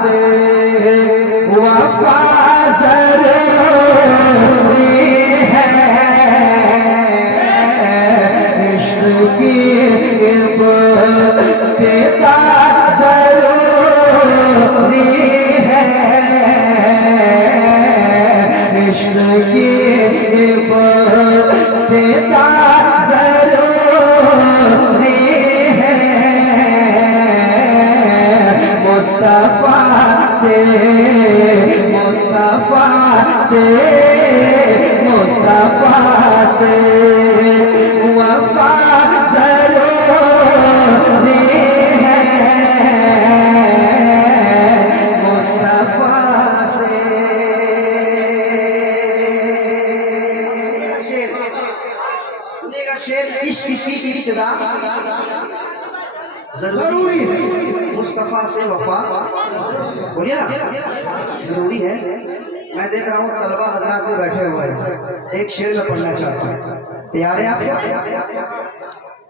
से वफा ज़रूरी है, इश्क की इब्तिदा ज़रूरी है, इश्क की इब्तिदा ज़रूरी है, मुस्तफा से मुस्तफा से मुस्तफा से वफा ज़रूरी है, मुस्तफा से। सुनेगा शेर, इश्क की इब्तिदा जरूरी है, मुस्तफा से वफा, बोलिए ना, जरूरी है। मैं देख रहा हूँ तलबा हजरात में बैठे हुए हैं, एक शेर में पढ़ना चाहता हूँ, तैयार है आप सब?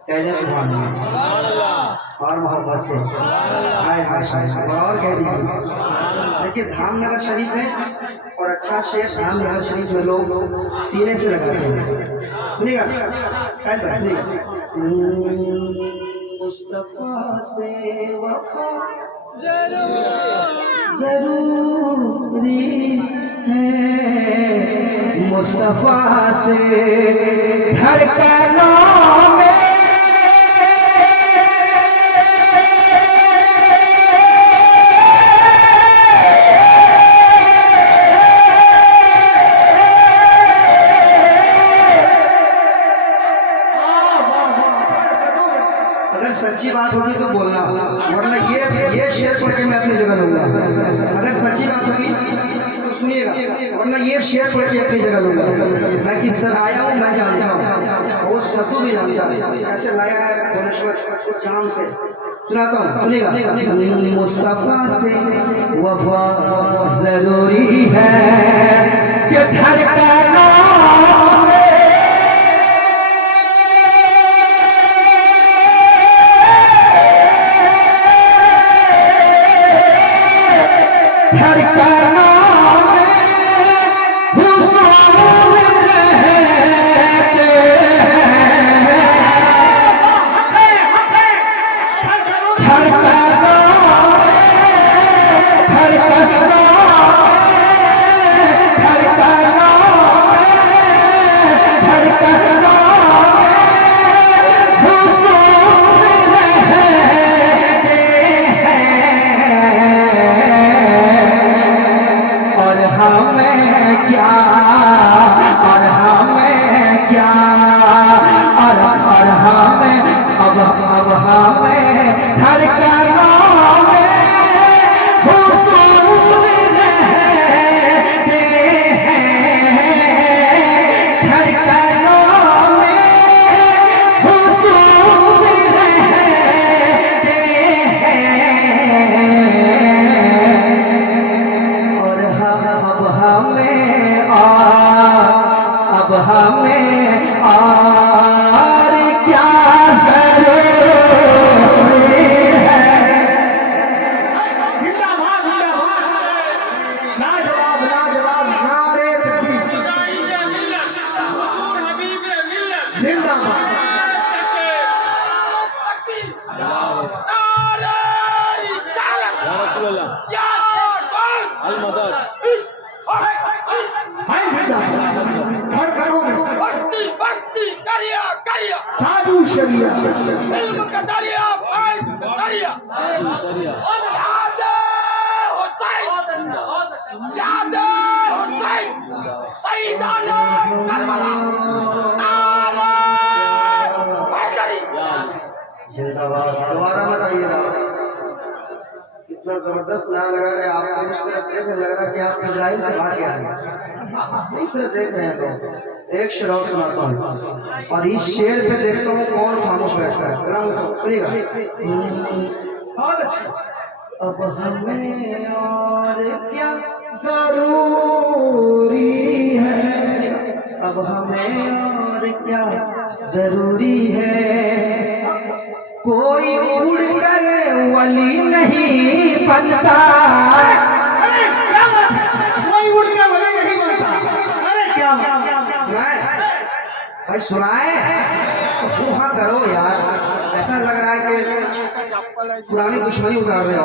कहने सुभान अल्लाह और मोहब्बत से हाय माशाअल्लाह और कह दीजिए। देखिए धामनगर शरीफ है और अच्छा शेर धामनगर शरीफ में लोग सीने से लगाते हैं। सुनिएगा मुस्तफा से वफा ज़रूरी है, मुस्तफा से धड़कनों में सच्ची बात होगी तो बोलना, वरना ये शेर पढ़ के मैं अपनी जगह लूंगा। अगर सच्ची बात होगी तो सुनिएगा, वरना ये शेर पढ़ के अपनी जगह लूंगा। मैं किस तरह आया हूँ मैं जानता हूँ, वो ससु भी जानता है कैसे लाया है भुवनेश्वर जाम से। सुनाता हूँ सुनिएगा। मुस्तफा से वफा जरूरी है कि धड़कनों दोबारा मत आइएगा, इतना जबरदस्त ना लगा रहे आपको, इस तरह देखने लग रहा कि आप इजराइल से भाग के आए, इस तरह देख रहे हैं तो एक शेर और सुनाता हूँ और इस शेर पे देखता हूँ कौन खामोश बैठता है। सुनिएगा। बहुत अच्छा। अब हमें और क्या जरूरी है, अब हमें और क्या जरूरी है, कोई उड़कर वली नहीं बनता। अरे क्या बात है, कोई उड़ के वली नहीं बनता। अरे क्या भाई सुनाए, हाँ करो यार, ऐसा लग रहा है कि पुरानी दुश्मनी उतार रहे हो।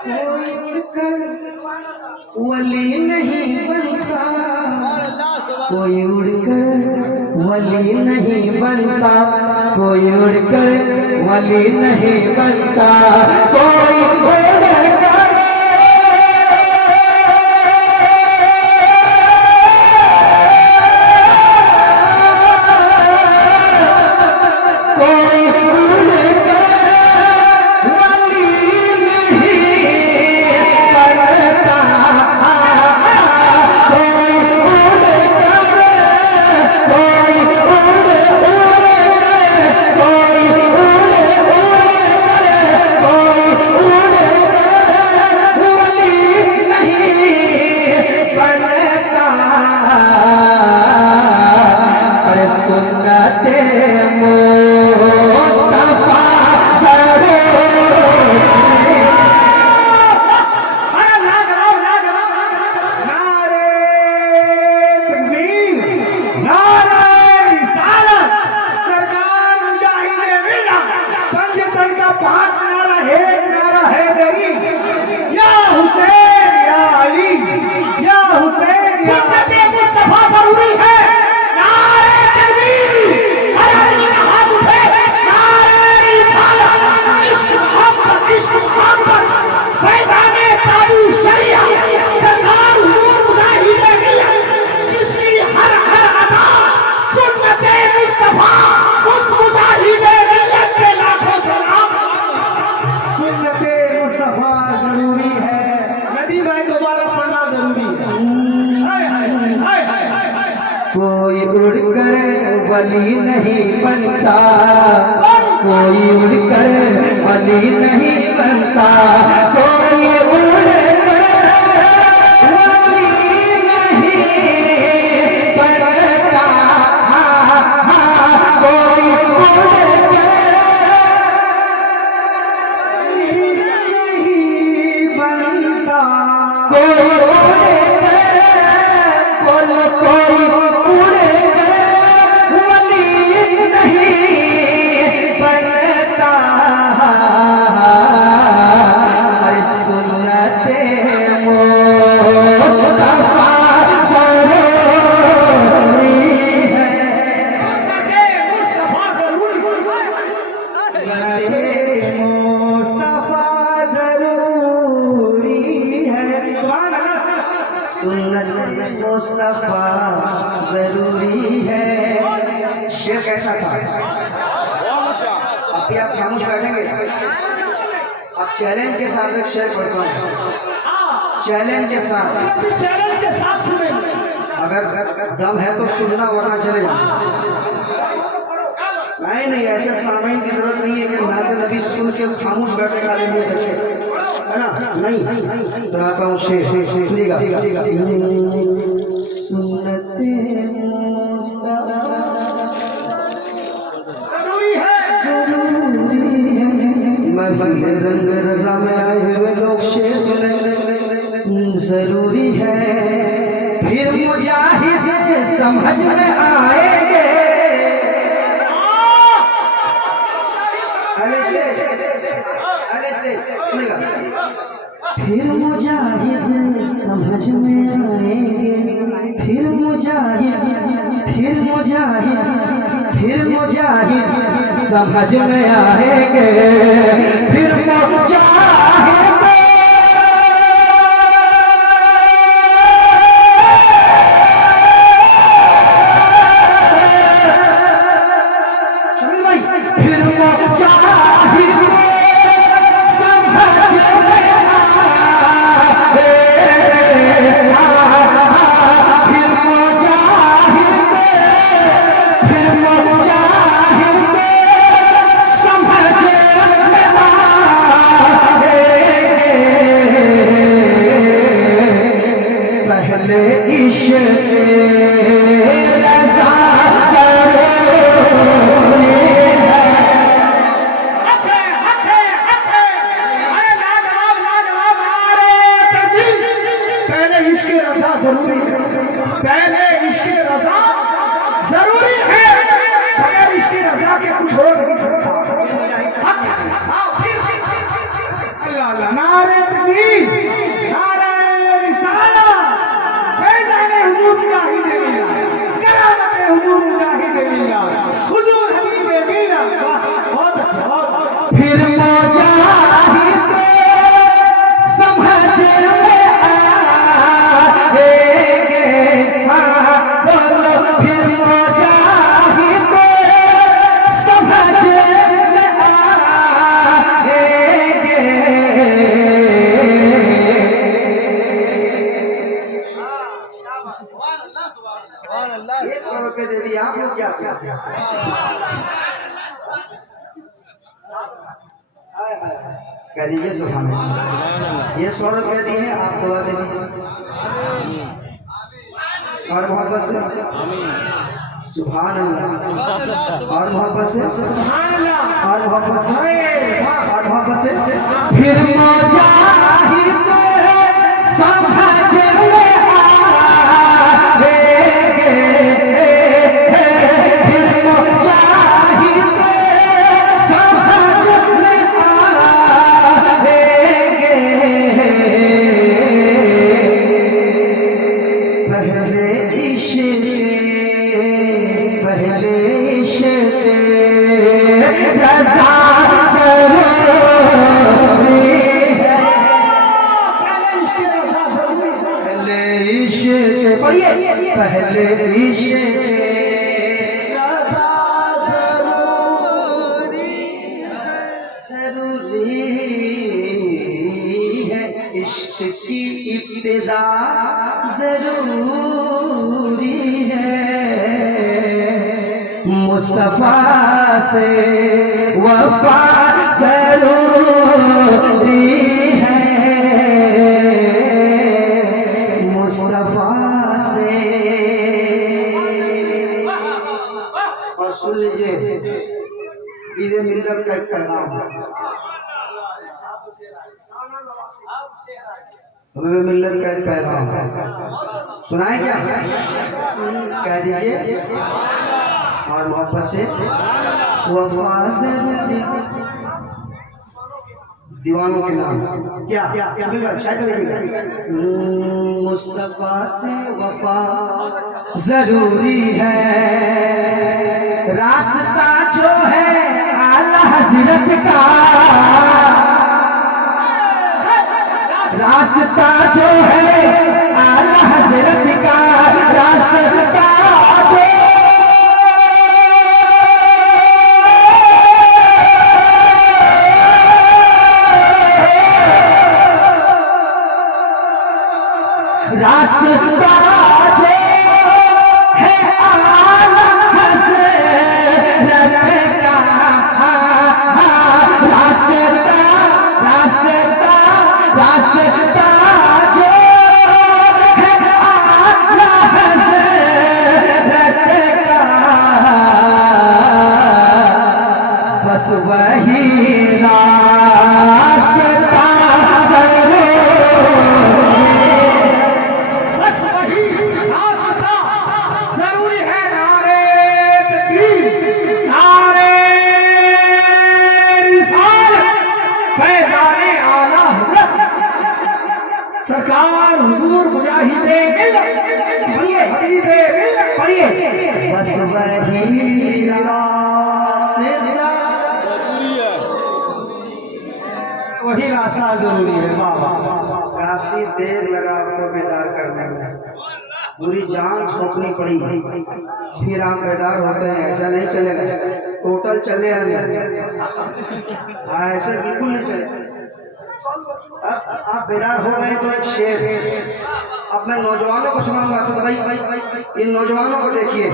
कोई उड़कर वली नहीं बनता, कोई उड़कर वली नहीं बनता, कोई उड़कर वली नहीं बनता, कोई उड़कर कोई उड़कर वली नहीं बनता, कोई उड़कर वली नहीं बनता, कोई उड़कर वली नहीं बनता, कोई उड़कर नहीं बनता, कोई उड़कर बोलो कोई मुस्तफा जरूरी है। शेर कैसा था? अब आप खामोश बैठेंगे? अब चैलेंज के साथ एक शेर पढ़ता हूँ, चैलेंज के साथ सुनेंगे। अगर दम है तो सुनना, वरना चले जाना। नहीं ऐसे सामने की जरूरत नहीं है कि नाते नबी सुन के खामोश बैठे खा लेंगे, है ना? नहीं सुनाता हूँ शेर, सुनिएगा। सुन्नते मुस्तफा जरूरी है। महफिल रंग रज़ा में आए हुए लोग शेर सुने, जरूरी है। फिर मुजाहिद समझ में आएंगे, फिर मुजाहिद समझ में आएंगे, फिर मुजाहिद समझ में आएंगे, फिर मुजाहिद इश्क रज़ा जरूरी है, पहले इश्क रज़ा जरूरी है, बगैर इश्क रज़ा के कुछ हो नहीं सकता। अल्लाह अल्लाह, नारे तकबीर, नारे रिसालत, फैज़ाने हुजूर इलाही दे मिल्ला, करामते हुजूर इलाही दे मिल्ला, हुजूर हबीबे मिल्ला। वाह, बहुत अच्छा, बहुत अच्छा। फिर मुजाहिद समझ में आएंगे, हाँ बोलो, फिर मुजाहिद समझ में आएंगे। ₹100 दे दिए, आप लोग क्या क्या कह दीजिए सुभान अल्लाह। ये 100 रुपये दिए, आप दुआ दे दीजिए और मोहब्बत से सुभान अल्लाह, और मोहब्बत से और मोहब्बत से और मोहब्बत से। फिर मुजाहिद समझ में आएंगे, फिर मुजाहिद समझ में आएंगे। पहले इश्क रज़ा जरूरी है, पहले इश्क, पढ़िए, पहले इश्क रज़ा जरूरी है, इश्क की इब्तिदा जरूरी है, मुस्तफा से वफा जरूरी है, मुस्तफा से। और सुन लीजिए, बीवे मिल्लत का एक पैगाम, बीवे मिल्लत का एक पैगाम सुनाए क्या? कह दीजिए और मोहब्बत से वफा से दीवानों के नाम क्या क्या क्या शायद मुस्तफा से वफा जरूरी है, रास्ता जो है आला हज़रत का, रास्ता जो है आला हज़रत का, रास्ता जो रास्ता जो है आला हज़रत का, रास्ता रास्ता रास्ता जो है आला हज़रत का, बस वही रास्ता जरूरी है। नारे तकबीर, नारे रिसालत, फैज़ाने आला हज़रत सरकार हुजूर मुजाहिदे मिल्लत, हबीबे मिल्लत। पढ़िए, बस वही रास्ता, वही रास्ता जरूरी है। बाबा काफी देर लगा आपको बेदार करने में, पूरी जान छोड़नी पड़ी, फिर आप बेदार होते हैं। ऐसा नहीं चलेगा, टोटल चले हाँ, ऐसा बिल्कुल नहीं चलेगा। आप बेदार हो गए तो एक शेर अब मैं नौजवानों को सुनाऊंगा। असद भाई, इन नौजवानों को देखिए,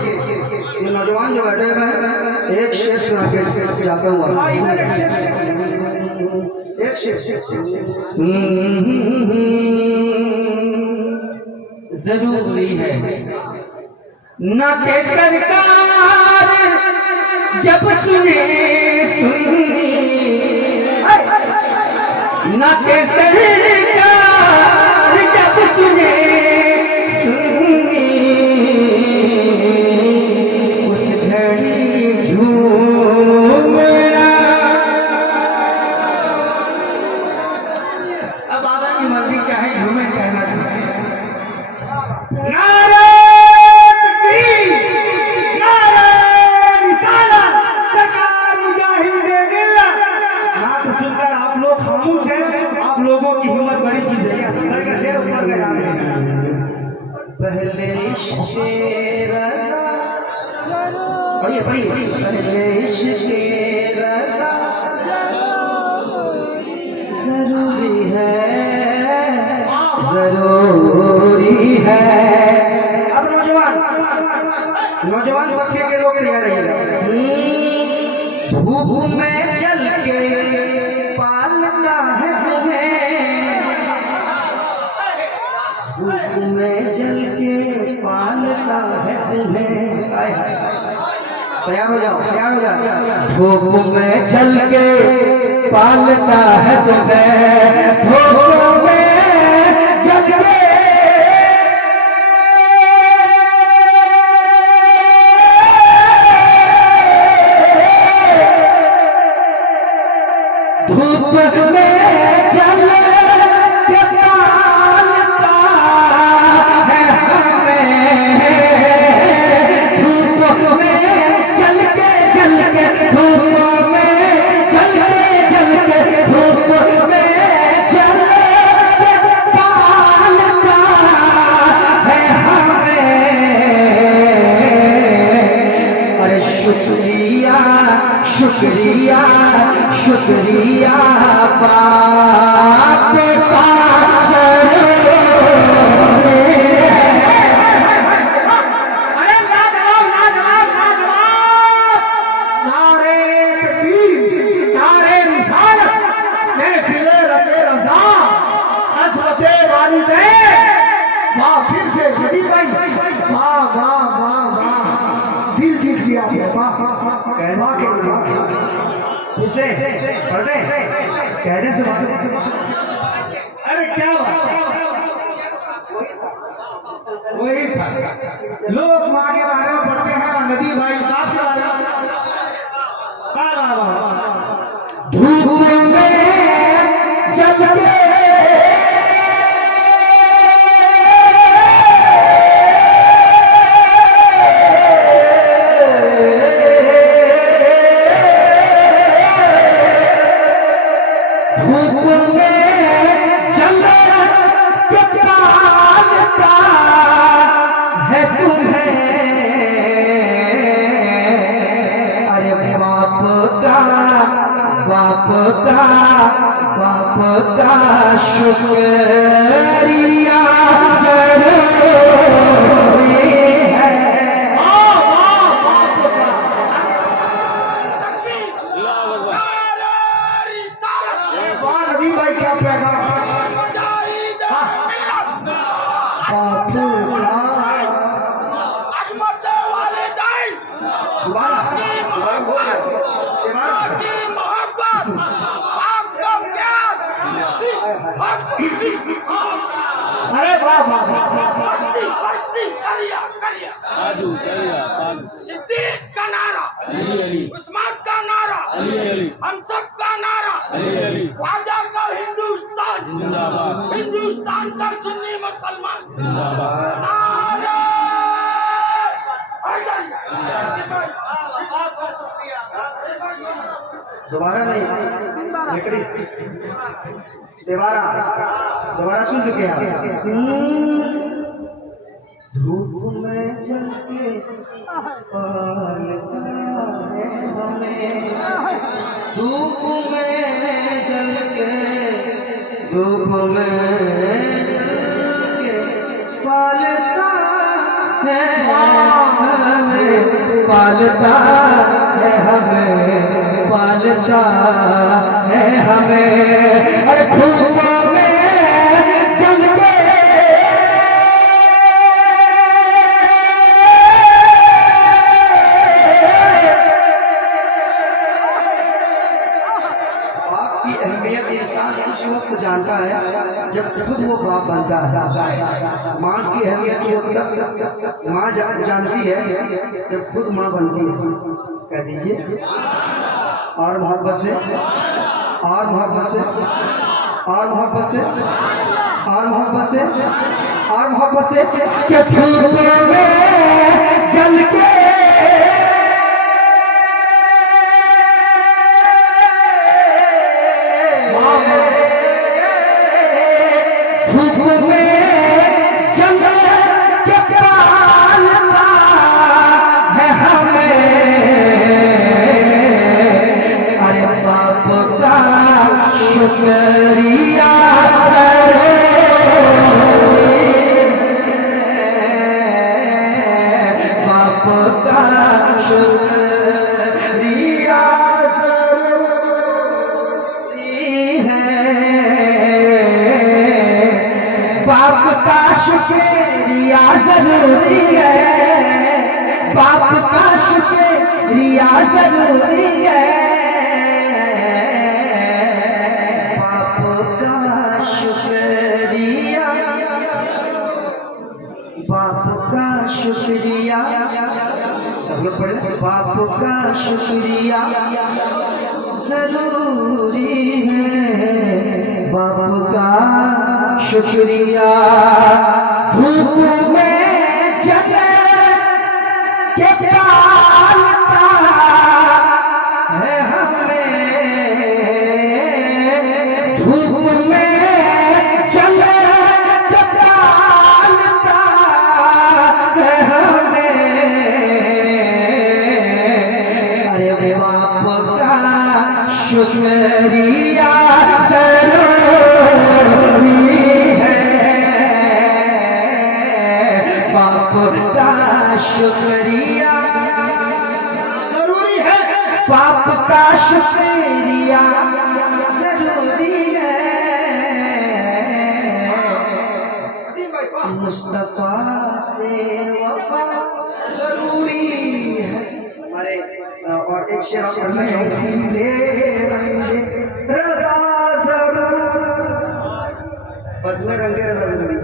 ये नौजवान जो बैठे हुए हैं, एक शेर सुना के जाता हूँ। एक शेर जरूरी है, ना के सरकार जब सुने सुननी, ना के सरकार जब सुने अब बाबा की मर्जी, चाहे झूमे चाहे ना झूमे। नारे तकबीर, नारे रिसालत, सरकार मुजाहिदे मिल्लत। बात सुनकर आप लोग खामोश हैं, आप लोगों की हिम्मत बड़ी की जाएगी। सफर का शेर ऊपर का याद है। पहले इश्क़ रज़ा, पढ़िए पढ़िए, पहले इश्क़ रज़ा जरूरी है, जरूरी है। अब नौजवान तबके के लोग तैयार रहिए। धूप में चल के पालता है तुम्हें, धूप में चल के पालता है तुम्हें। तैयार हो जाओ, तैयार हो जाओ। धूप में चल के पालता है तुम्हें, धूप में चल के धूप में चल के पालता है हमें, धूप में चल के धूप में चल के धूप में चल के पालता है हमें। अरे शुक्रिया शुक्रिया शुक्रिया बाप का जरूर है। अरे लाजवाब लाजवाब लाजवाब। नारे तकबीर, नारे रिसालत, महफिले रंगे रज़ा, असवसे वालिदैन। वाह, फिर से जदीद भाई, वाह वाह वाह वाह, दिल जीत लिया आपने। वाह वाह के इसे पढ़ दे, कहने से अरे क्या बात, वही था। लोग माँ के बारे में पढ़ते हैं और नदी भाई बाप के बारे में। वाह वाह वाह। धूप में चल के बाप का शुक्रिया जरूरी है। नदी भाई क्या पैगाम। अरे वाह वाह बस्ती बस्ती करिया करिया काजू करिया सिद्दीक का नारा, अली अली, उस्मान का नारा, अली अली, हम सब का नारा, अली अली, ख्वाजा का हिंदुस्तान जिंदाबाद, हिंदुस्तान का सुन्नी मुसलमान जिंदाबाद। नारे दोबारा नहीं, दोबारा सुन चुके हैं। धूप में चल के पालता है हमें, धूप में जल के धूप में जल के पालता है हमें, पालता है हमें, पालता है हमें। अरे धूप में जल के आपकी अहमियत इंसान उस वक्त जानता है जब खुद वो बाप बनता है। माँ की अहमियत वो तब माँ जानती है जब खुद माँ बनती है। कह दीजिए और मोहब्बत से, और मोहब्बत से। और मोहब्बत से, और मोहब्बत से, और मोहब्बत से कि धूप में जल के धूप में जल के पालता है हमें। अरे बाप का शुक्रिया बाप का शुक्रिया बाप का शुक्रिया जरूरी है, बाप का शुक्रिया जरूरी है, बाप का शुक्रिया, बाप का शुक्रिया, सब लोग पढ़े, बाप का शुक्रिया जरूरी है, बाप का शुक्रिया धूप में जल के पालता है हमें, धूप में जल के पालता है हमें। अरे बाप का शुक्रिया जरूरी है, बाप का शुक्रिया जरूरी है। बाप का शुक्रिया जरूरी है। मुस्तफा से वफा जरूरी है। हमारे और एक शेर और पढ़ना चाहूंगा, रज़ा जरूर बस में रंगे रज़ा जरूरी हो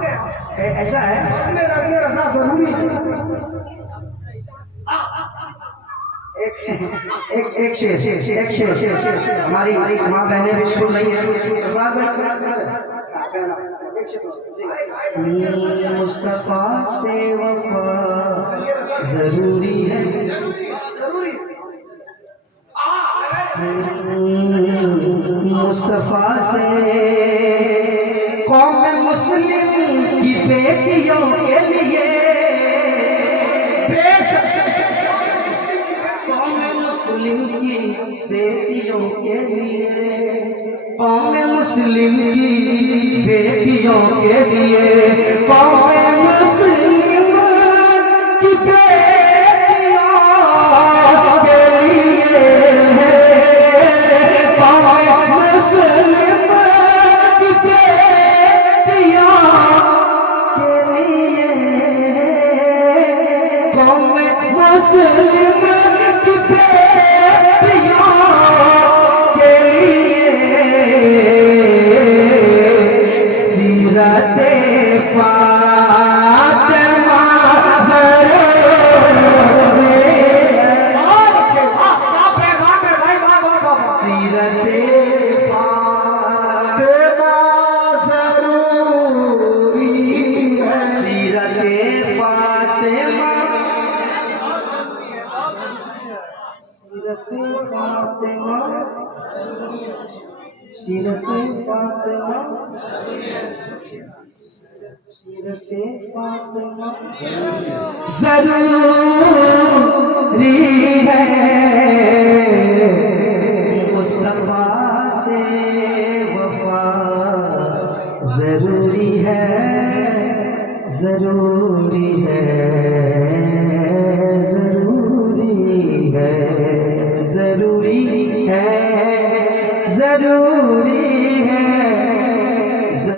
गया। ऐसा है इसमें रंगे रज़ा जरूरी। एक एक एक शेर एक शेर हमारी माँ बहनें भी सुन रही है। मुस्तफा से वफा जरूरी है, मुस्तफा से कौम मुस्लिम की बेटियों के लिए, कौम मुस्लिम की बेटियों के लिए, कौम मुस्लिम की बेटियों के लिए, कौम मुस्लिम की बेटियों के लिए, कौम मुस्लिम की बेटियों के लिए, कौम मुस्लिम की बेटियों के लिए सीरते फातिमा जरूरी है, सीरते फातिमा जरूरी है, सीरते फातिमा, सीरते फातिमा, सीरते फातिमा, सीरते फातिमा जरूरी है। मुस्तफा से वफा जरूरी है, जरूरी है, जरूरी है, जरूरी है, जरूरी